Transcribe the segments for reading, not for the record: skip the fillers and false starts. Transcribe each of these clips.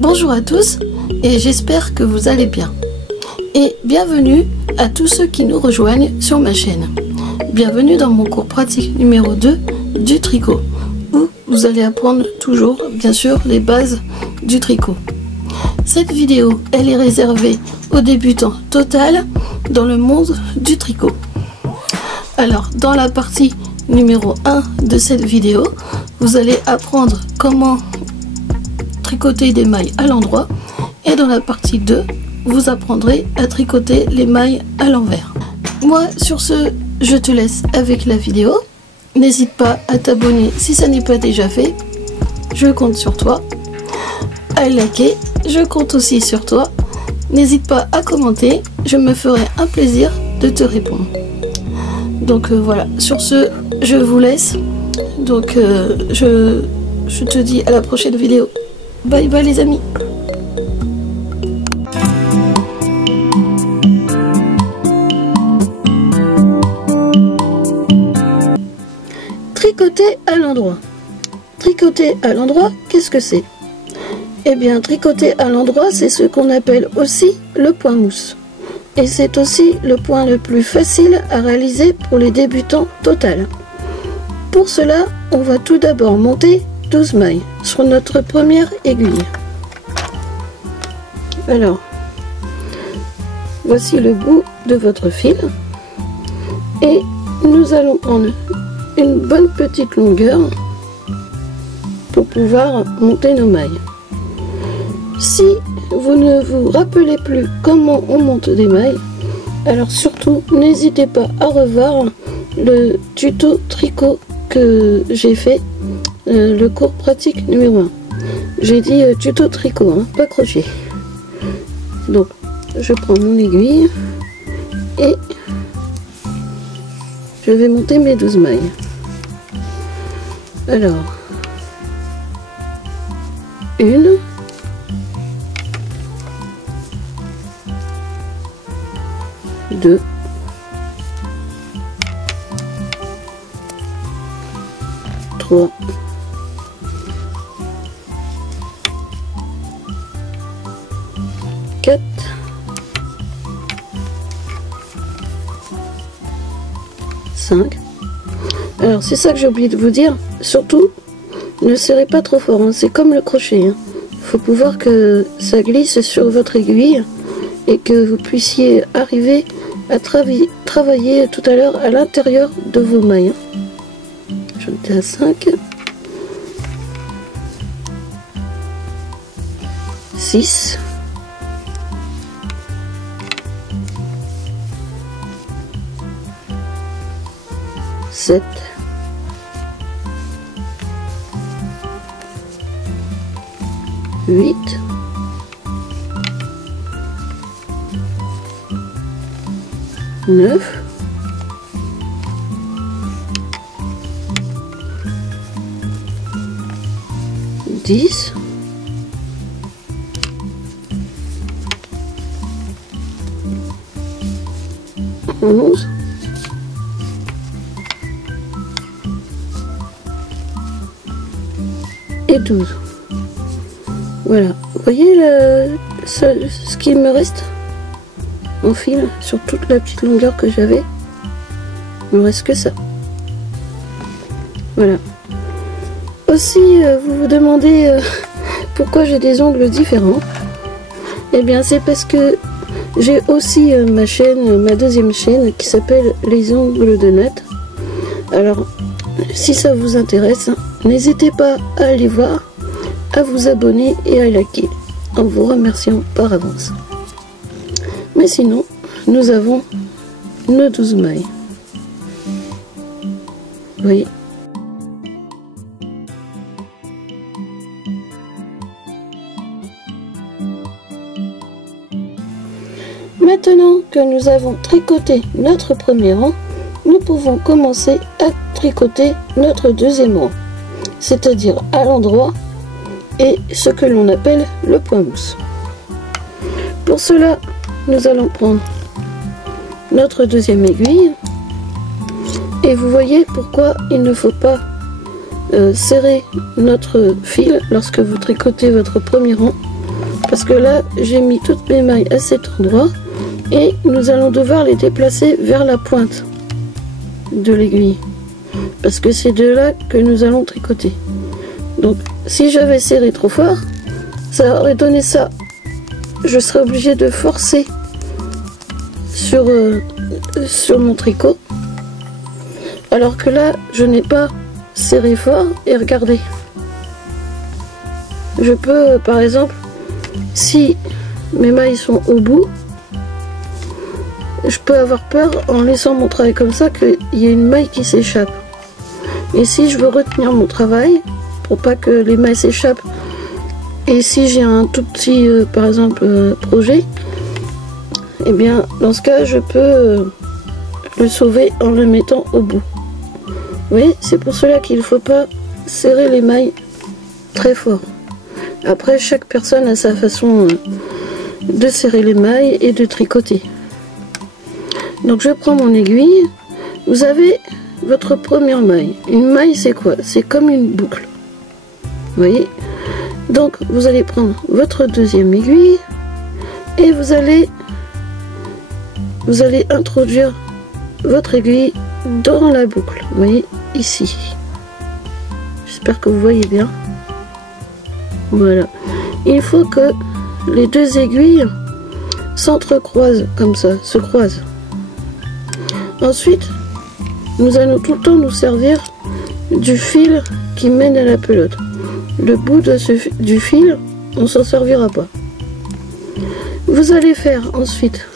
Bonjour à tous et j'espère que vous allez bien. Et bienvenue à tous ceux qui nous rejoignent sur ma chaîne. Bienvenue dans mon cours pratique numéro 2 du tricot, où vous allez apprendre toujours, bien sûr, les bases du tricot. Cette vidéo, elle est réservée aux débutants total dans le monde du tricot. Alors, dans la partie numéro 1 de cette vidéo, vous allez apprendre comment tricoter des mailles à l'endroit, et dans la partie 2, vous apprendrez à tricoter les mailles à l'envers. Moi, sur ce, je te laisse avec la vidéo. N'hésite pas à t'abonner si ça n'est pas déjà fait. Je compte sur toi. À liker, je compte aussi sur toi. N'hésite pas à commenter, je me ferai un plaisir de te répondre. Donc voilà, sur ce, je vous laisse. Donc je te dis à la prochaine vidéo. Bye bye les amis. Tricoter à l'endroit. Tricoter à l'endroit, qu'est-ce que c'est? Eh bien, tricoter à l'endroit, c'est ce qu'on appelle aussi le point mousse. Et c'est aussi le point le plus facile à réaliser pour les débutants total. Pour cela, on va tout d'abord monter 12 mailles sur notre première aiguille. Alors, voici le bout de votre fil. Et nous allons prendre une bonne petite longueur pour pouvoir monter nos mailles. Si vous ne vous rappelez plus comment on monte des mailles, alors surtout n'hésitez pas à revoir le tuto tricot que j'ai fait, le cours pratique numéro 1. J'ai dit tuto tricot, hein, pas crochet. Donc je prends mon aiguille et je vais monter mes 12 mailles. Alors, 1, 2, 3, 4, 5. Alors c'est ça que j'ai oublié de vous dire, surtout ne serrez pas trop fort, hein. C'est comme le crochet, il faut pouvoir que ça glisse sur votre aiguille et que vous puissiez arriver à travailler tout à l'heure à l'intérieur de vos mailles. J'en étais à 5, 6, 7, 8, 9, 10, 11, et 12. Voilà, vous voyez ce qui me reste en fil sur toute la petite longueur que j'avais. Il ne me reste que ça. Voilà. Aussi, vous vous demandez pourquoi j'ai des ongles différents. Eh bien, c'est parce que j'ai aussi ma chaîne, ma deuxième chaîne qui s'appelle Les Ongles de Nat. Alors, si ça vous intéresse, n'hésitez pas à aller voir, à vous abonner et à liker, en vous remerciant par avance. Mais sinon, nous avons nos 12 mailles. Vous voyez ? Maintenant que nous avons tricoté notre premier rang, nous pouvons commencer à tricoter notre deuxième rang, c'est-à-dire à l'endroit et ce que l'on appelle le point mousse. Pour cela, nous allons prendre notre deuxième aiguille et vous voyez pourquoi il ne faut pas serrer notre fil lorsque vous tricotez votre premier rang, parce que là j'ai mis toutes mes mailles à cet endroit et nous allons devoir les déplacer vers la pointe de l'aiguille, parce que c'est de là que nous allons tricoter. Donc si j'avais serré trop fort, ça aurait donné ça, je serais obligée de forcer sur mon tricot, alors que là je n'ai pas serré fort. Et regardez, je peux par exemple, si mes mailles sont au bout, je peux avoir peur en laissant mon travail comme ça qu'il y ait une maille qui s'échappe. Et si je veux retenir mon travail pour pas que les mailles s'échappent, et si j'ai un tout petit par exemple projet, et bien dans ce cas je peux le sauver en le mettant au bout. Vous voyez, c'est pour cela qu'il ne faut pas serrer les mailles très fort. Après, chaque personne a sa façon de serrer les mailles et de tricoter. Donc je prends mon aiguille. Vous avez votre première maille. Une maille, c'est quoi? C'est comme une boucle. Vous voyez? Donc vous allez prendre votre deuxième aiguille et vous allez introduire votre aiguille dans la boucle. Vous voyez ici. J'espère que vous voyez bien. Voilà. Il faut que les deux aiguilles s'entrecroisent comme ça, se croisent. Ensuite, nous allons tout le temps nous servir du fil qui mène à la pelote. Le bout du fil, on s'en servira pas. Vous allez faire ensuite,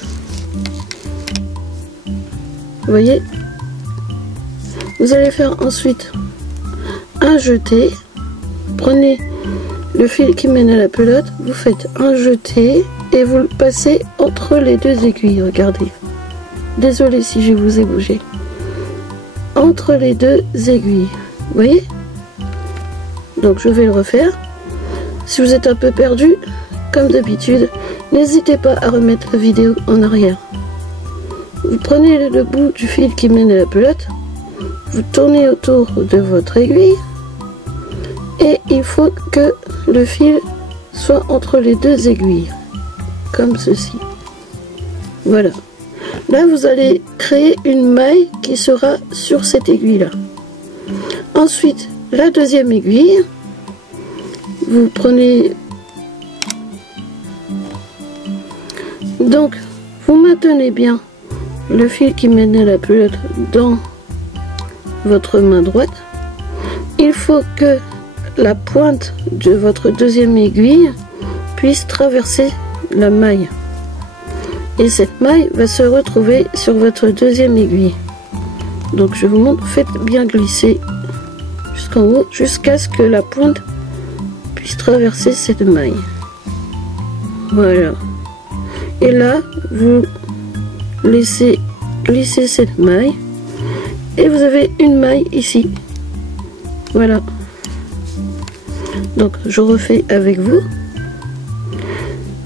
vous voyez, vous allez faire ensuite un jeté. Prenez le fil qui mène à la pelote, vous faites un jeté et vous le passez entre les deux aiguilles. Regardez, désolé si je vous ai bougé, entre les deux aiguilles, vous voyez. Donc je vais le refaire. Si vous êtes un peu perdu, comme d'habitude, n'hésitez pas à remettre la vidéo en arrière. Vous prenez le bout du fil qui mène à la pelote, vous tournez autour de votre aiguille et il faut que le fil soit entre les deux aiguilles, comme ceci. Voilà. Là, vous allez créer une maille qui sera sur cette aiguille-là. Ensuite, la deuxième aiguille, vous prenez, donc vous maintenez bien le fil qui mène à la pelote dans votre main droite. Il faut que la pointe de votre deuxième aiguille puisse traverser la maille, et cette maille va se retrouver sur votre deuxième aiguille. Donc je vous montre, faites bien glisser jusqu'en haut jusqu'à ce que la pointe puisse traverser cette maille. Voilà. Et là, vous laissez glisser cette maille et vous avez une maille ici. Voilà. Donc je refais avec vous.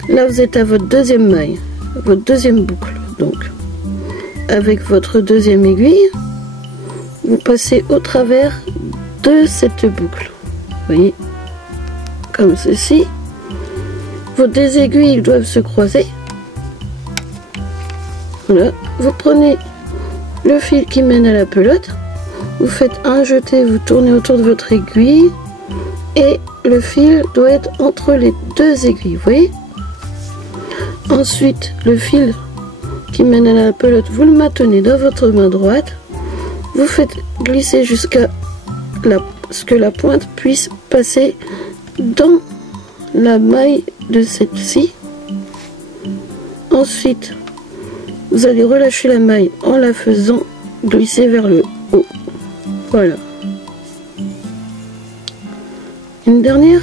Là, vous êtes à votre deuxième maille, votre deuxième boucle. Donc avec votre deuxième aiguille, vous passez au travers de cette boucle. Vous voyez, comme ceci. Vos deux aiguilles doivent se croiser. Voilà. Vous prenez le fil qui mène à la pelote, vous faites un jeté, vous tournez autour de votre aiguille et le fil doit être entre les deux aiguilles. Vous voyez. Ensuite, le fil qui mène à la pelote, vous le maintenez dans votre main droite. Vous faites glisser jusqu'à ce que la pointe puisse passer dans la maille de celle-ci. Ensuite, vous allez relâcher la maille en la faisant glisser vers le haut. Voilà. Une dernière.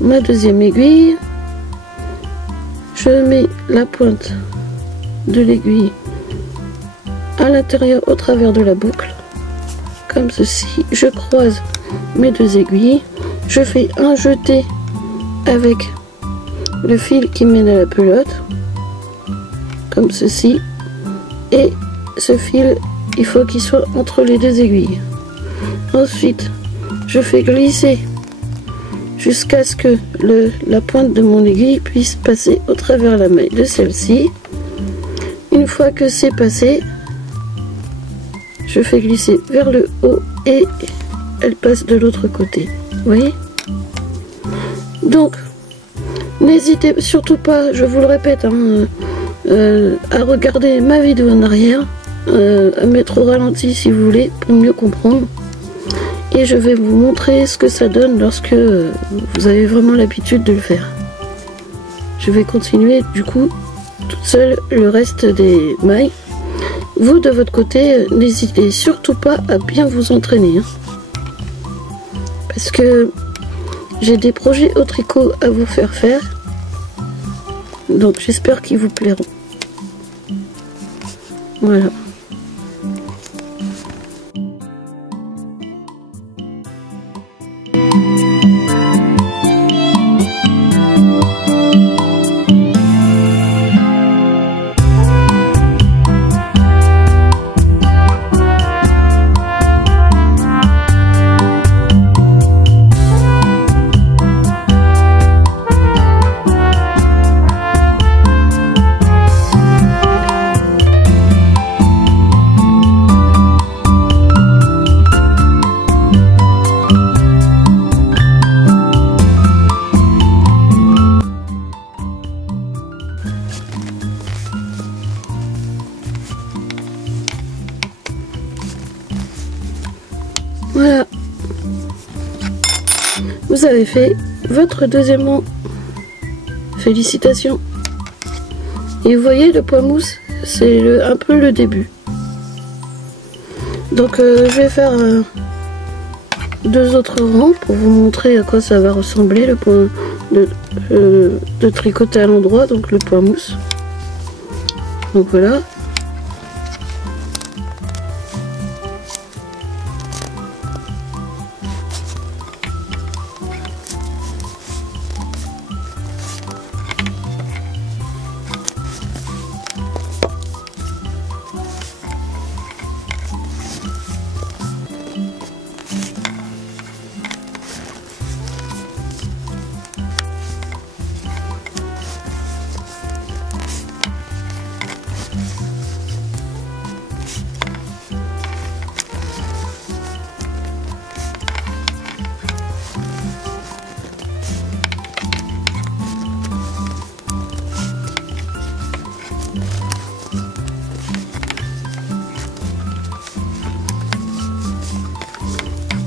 Ma deuxième aiguille. Je mets la pointe de l'aiguille à l'intérieur au travers de la boucle. Comme ceci. Je croise mes deux aiguilles. Je fais un jeté avec le fil qui mène à la pelote. Comme ceci. Et ce fil, il faut qu'il soit entre les deux aiguilles. Ensuite, je fais glisser jusqu'à ce que la pointe de mon aiguille puisse passer au travers la maille de celle-ci. Une fois que c'est passé, je fais glisser vers le haut et elle passe de l'autre côté. Vous voyez? Donc, n'hésitez surtout pas, je vous le répète, hein, à regarder ma vidéo en arrière, à mettre au ralenti si vous voulez, pour mieux comprendre. Et je vais vous montrer ce que ça donne lorsque vous avez vraiment l'habitude de le faire. Je vais continuer du coup toute seule le reste des mailles. Vous de votre côté, n'hésitez surtout pas à bien vous entraîner. Hein, parce que j'ai des projets au tricot à vous faire faire. Donc j'espère qu'ils vous plairont. Voilà. Voilà, vous avez fait votre deuxième rang. Félicitations. Et vous voyez, le point mousse, c'est un peu le début. Donc je vais faire deux autres rangs pour vous montrer à quoi ça va ressembler, le point de tricoter à l'endroit, donc le point mousse. Donc voilà.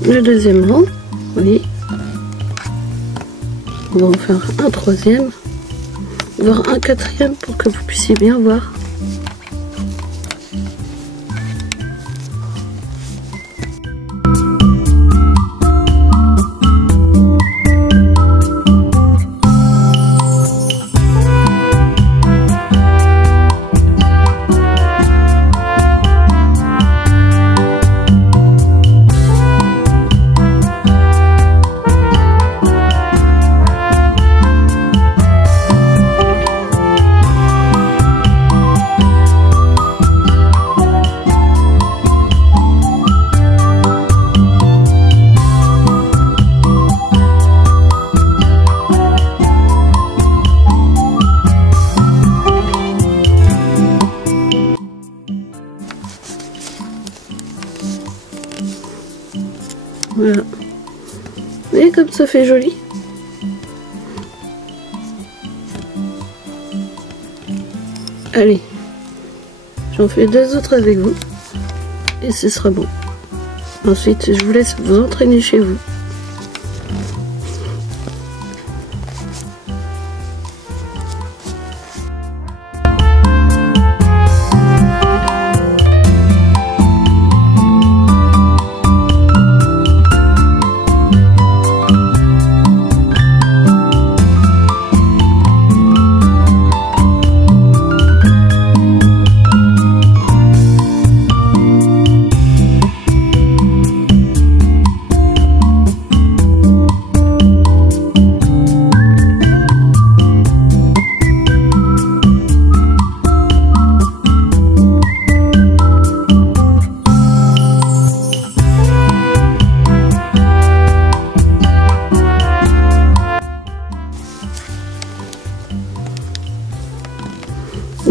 Le deuxième rang, oui. On va en faire un troisième, voire un quatrième pour que vous puissiez bien voir. Voilà. Vous voyez comme ça fait joli. Allez, j'en fais deux autres avec vous et ce sera bon. Ensuite, je vous laisse vous entraîner chez vous.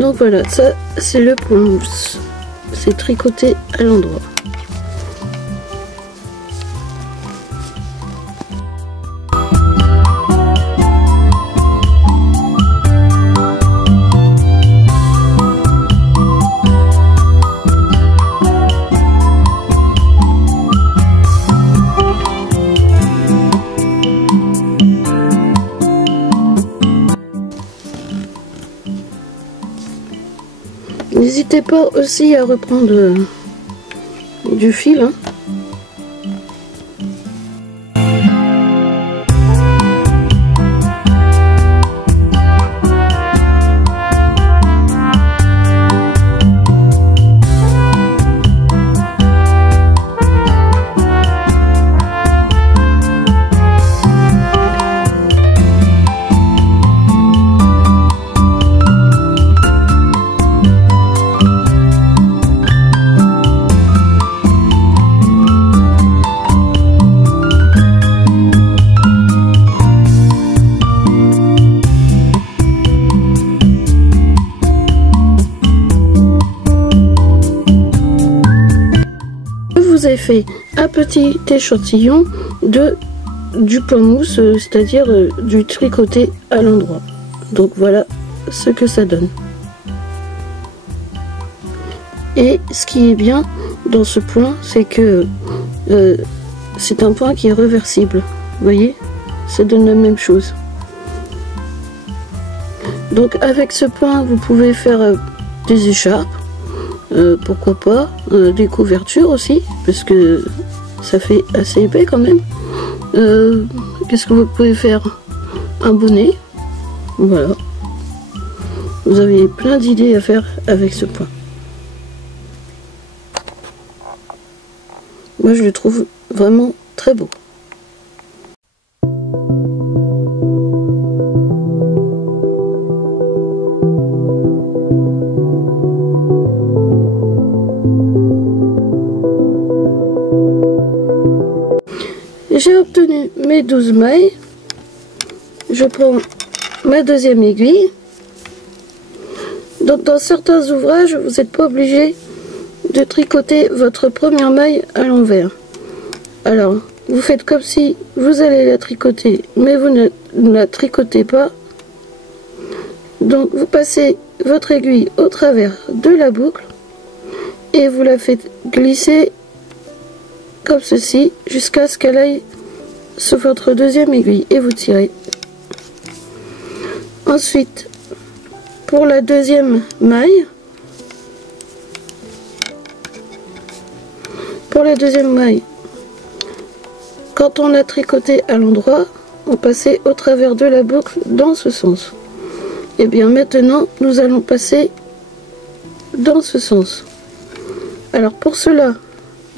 Donc voilà, ça c'est le point mousse. C'est tricoté à l'endroit. N'hésitez pas aussi à reprendre du fil, hein. Vous avez fait un petit échantillon du point mousse, c'est-à-dire du tricoté à l'endroit. Donc voilà ce que ça donne. Et ce qui est bien dans ce point, c'est que c'est un point qui est réversible. Vous voyez, ça donne la même chose. Donc avec ce point, vous pouvez faire des écharpes. Pourquoi pas des couvertures aussi, parce que ça fait assez épais quand même. Qu'est-ce que vous pouvez faire? Un bonnet. Voilà, vous avez plein d'idées à faire avec ce point. Moi je le trouve vraiment très beau. J'ai obtenu mes 12 mailles. Je prends ma deuxième aiguille. Donc dans certains ouvrages, vous n'êtes pas obligé de tricoter votre première maille à l'envers. Alors, vous faites comme si vous allez la tricoter, mais vous ne la tricotez pas. Donc vous passez votre aiguille au travers de la boucle et vous la faites glisser comme ceci jusqu'à ce qu'elle aille sur votre deuxième aiguille et vous tirez. Ensuite, pour la deuxième maille, quand on a tricoté à l'endroit, on passait au travers de la boucle dans ce sens. Et bien maintenant, nous allons passer dans ce sens. Alors pour cela,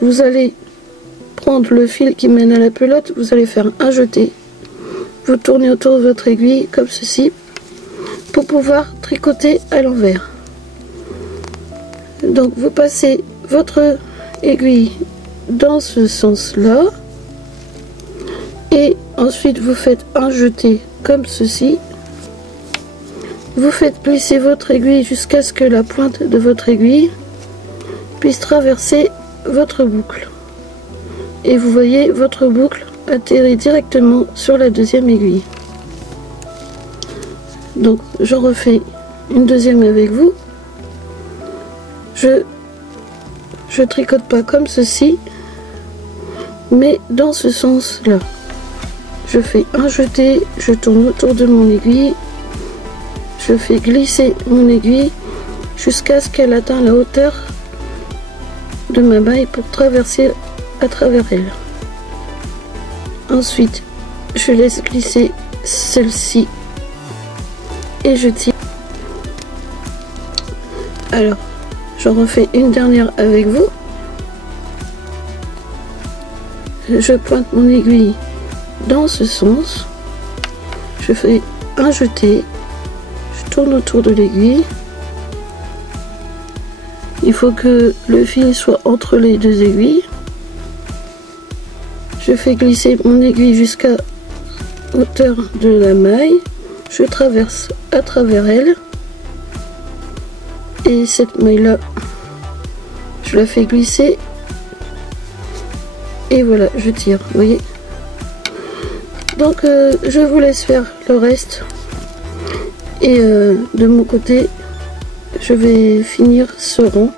vous allez prendre le fil qui mène à la pelote, vous allez faire un jeté. Vous tournez autour de votre aiguille comme ceci pour pouvoir tricoter à l'envers. Donc vous passez votre aiguille dans ce sens-là et ensuite vous faites un jeté comme ceci. Vous faites glisser votre aiguille jusqu'à ce que la pointe de votre aiguille puisse traverser votre boucle. Et vous voyez votre boucle atterrit directement sur la deuxième aiguille. Donc je refais une deuxième avec vous. Je tricote pas comme ceci, mais dans ce sens là. Je fais un jeté, je tourne autour de mon aiguille, je fais glisser mon aiguille jusqu'à ce qu'elle atteigne la hauteur de ma maille pour traverser à travers elle. Ensuite, je laisse glisser celle-ci et je tire. Alors, j'en refais une dernière avec vous. Je pointe mon aiguille dans ce sens. Je fais un jeté. Je tourne autour de l'aiguille. Il faut que le fil soit entre les deux aiguilles. Je fais glisser mon aiguille jusqu'à hauteur de la maille. Je traverse à travers elle. Et cette maille là, je la fais glisser. Et voilà, je tire, vous voyez. Donc je vous laisse faire le reste. Et de mon côté, je vais finir ce rond.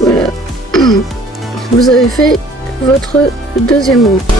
Voilà, vous avez fait votre deuxième rond.